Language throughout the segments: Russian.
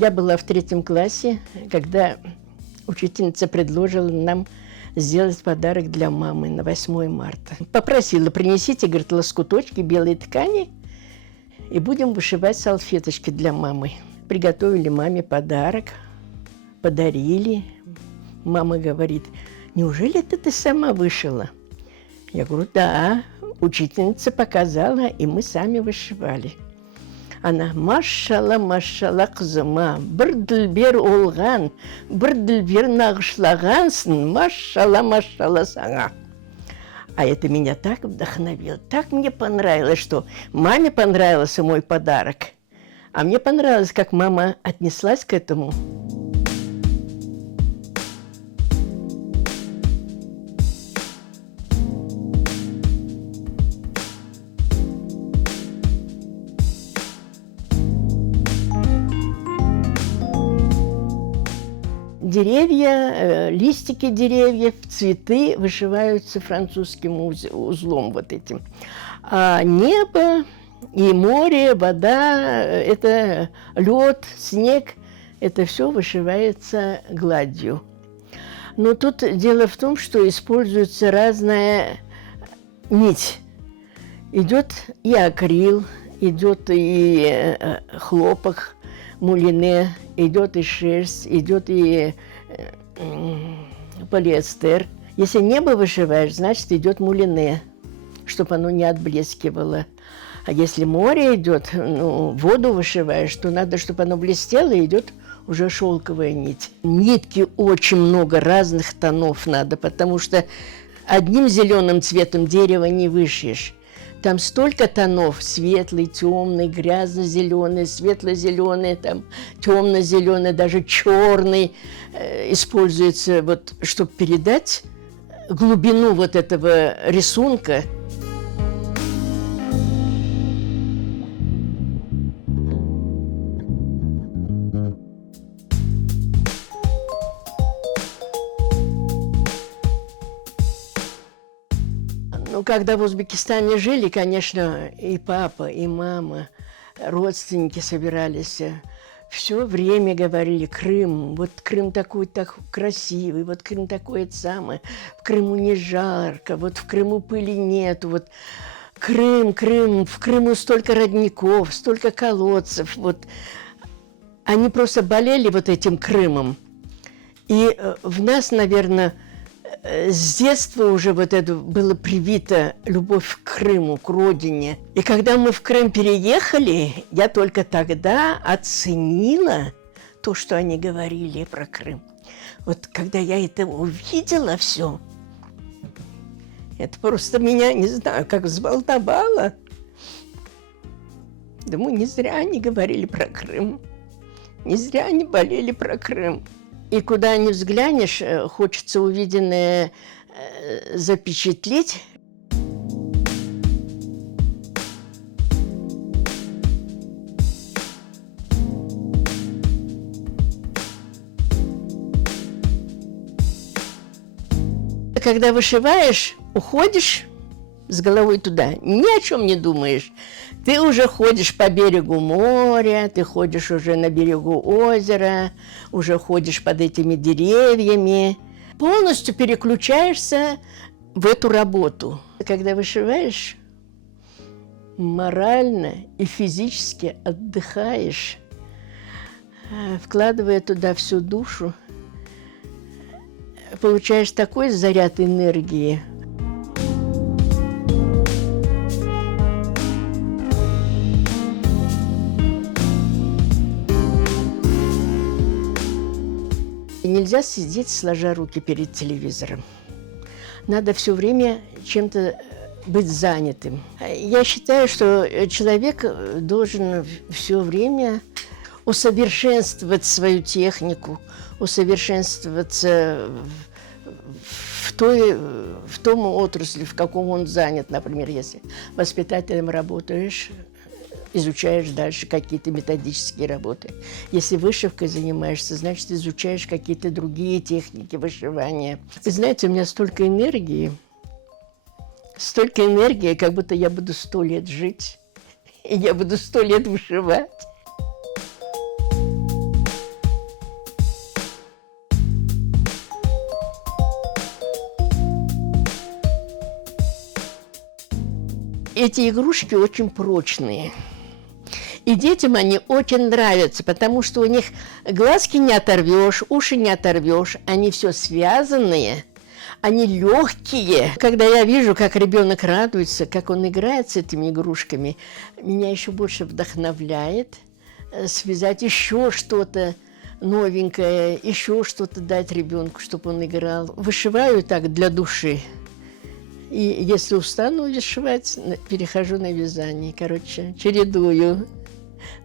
Я была в 3 классе, когда учительница предложила нам сделать подарок для мамы на 8 марта. Попросила: принесите, говорит, лоскуточки белой ткани, и будем вышивать салфеточки для мамы. Приготовили маме подарок, подарили. Мама говорит: неужели это ты сама вышила? Я говорю: да, учительница показала, и мы сами вышивали. Она: машалла, машалла, қызыма, бір ділбер олған, бір ділбер нағышлағансың, машалла, машалла саңа. А это меня так вдохновило, так мне понравилось, что маме понравился мой подарок, а мне понравилось, как мама отнеслась к этому. Деревья, листики деревьев, цветы вышиваются французским узлом вот этим. А небо и море, вода, это лед, снег, это все вышивается гладью. Но тут дело в том, что используется разная нить. Идет и акрил, идет и хлопок, мулине, идет и шерсть, идет и полиэстер. Если небо вышиваешь, значит, идет мулине, чтобы оно не отблескивало. А если море идет, воду вышиваешь, то надо, чтобы оно блестело, и идет уже шелковая нить. Нитки очень много, разных тонов надо, потому что одним зеленым цветом дерева не вышьешь. Там столько тонов: светлый, темный, грязно-зеленый, светло-зеленый, там темно-зеленый, даже черный используется, вот, чтобы передать глубину вот этого рисунка. Когда в Узбекистане жили, конечно, и папа, и мама, родственники собирались. Все время говорили: Крым, вот Крым такой так красивый, вот Крым такое самое, в Крыму не жарко, вот в Крыму пыли нету, вот Крым, Крым, в Крыму столько родников, столько колодцев. Вот. Они просто болели вот этим Крымом. И в нас, наверное, с детства уже вот это было привито любовь к Крыму, к родине. И когда мы в Крым переехали, я только тогда оценила то, что они говорили про Крым. Вот когда я это увидела все, это просто меня, не знаю, как взволновало. Думаю, не зря они говорили про Крым, не зря они болели про Крым. И куда ни взглянешь, хочется увиденное запечатлеть. Когда вышиваешь, уходишь с головой туда, ни о чем не думаешь. Ты уже ходишь по берегу моря, ты ходишь уже на берегу озера, уже ходишь под этими деревьями. Полностью переключаешься в эту работу. Когда вышиваешь, морально и физически отдыхаешь, вкладывая туда всю душу, получаешь такой заряд энергии. Нельзя сидеть, сложа руки перед телевизором. Надо все время чем-то быть занятым. Я считаю, что человек должен все время усовершенствовать свою технику, усовершенствоваться в том отрасли, в каком он занят. Например, если воспитателем работаешь, изучаешь дальше какие-то методические работы. Если вышивкой занимаешься, значит, изучаешь какие-то другие техники вышивания. Вы знаете, у меня столько энергии, как будто я буду 100 лет жить, и я буду 100 лет вышивать. эти игрушки очень прочные. И детям они очень нравятся, потому что у них глазки не оторвешь, уши не оторвешь, они все связанные, они легкие. Когда я вижу, как ребенок радуется, как он играет с этими игрушками, меня еще больше вдохновляет связать еще что-то новенькое, еще что-то дать ребенку, чтобы он играл. Вышиваю так для души. И если устану вышивать, перехожу на вязание. Короче, чередую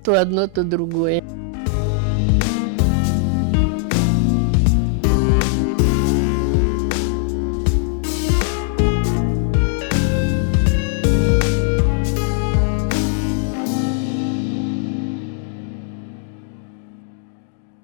то одно, то другое.